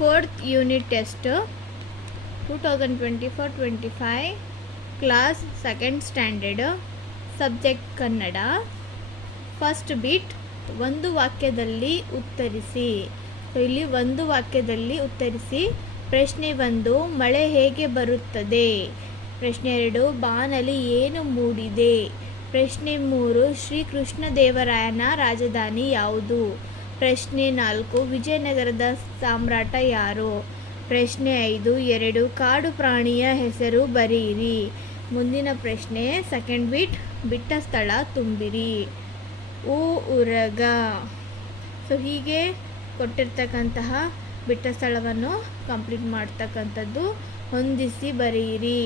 4th unit test 2024-25 class 2nd standard subject Kannada. First bit ಒಂದು ವಾಕ್ಯದಲ್ಲಿ ಉತ್ತರಿಸಿ. ಇಲ್ಲಿ ಒಂದು ವಾಕ್ಯದಲ್ಲಿ ಉತ್ತರಿಸಿ. ಪ್ರಶ್ನೆ 1 ಮಳೆ ಹೇಗೆ ಬರುತ್ತದೆ. ಪ್ರಶ್ನೆ 2 ಬಾನಲಿ ಏನು ಮೂಡಿದೆ. ಪ್ರಶ್ನೆ 3 ಶ್ರೀ ಕೃಷ್ಣದೇವರಾಯನ ರಾಜಧಾನಿ ಯಾವುದು. ಪ್ರಶ್ನೆ 4 ವಿಜಯನಗರದ ಸಾಮ್ರಾಟ ಯಾರು. ಪ್ರಶ್ನೆ 5 2 ಕಾಡು ಪ್ರಾಣಿಯ ಹೆಸರು ಬರೆಯಿರಿ. ಮುಂದಿನ ಪ್ರಶ್ನೆ ಸೆಕೆಂಡ್ ಬಿಟ್ಟ ಸ್ಥಳ ತುಂಬಿರಿ. ಉರಗ. ಸೊ ಹೀಗೆ ಕೊಟ್ಟಿರ್ತಕ್ಕಂತಹ ಬಿಟ್ಟ ಸ್ಥಳವನ್ನು ಕಂಪ್ಲೀಟ್ ಮಾಡ್ತಕ್ಕಂಥದ್ದು ಹೊಂದಿಸಿ ಬರೆಯಿರಿ.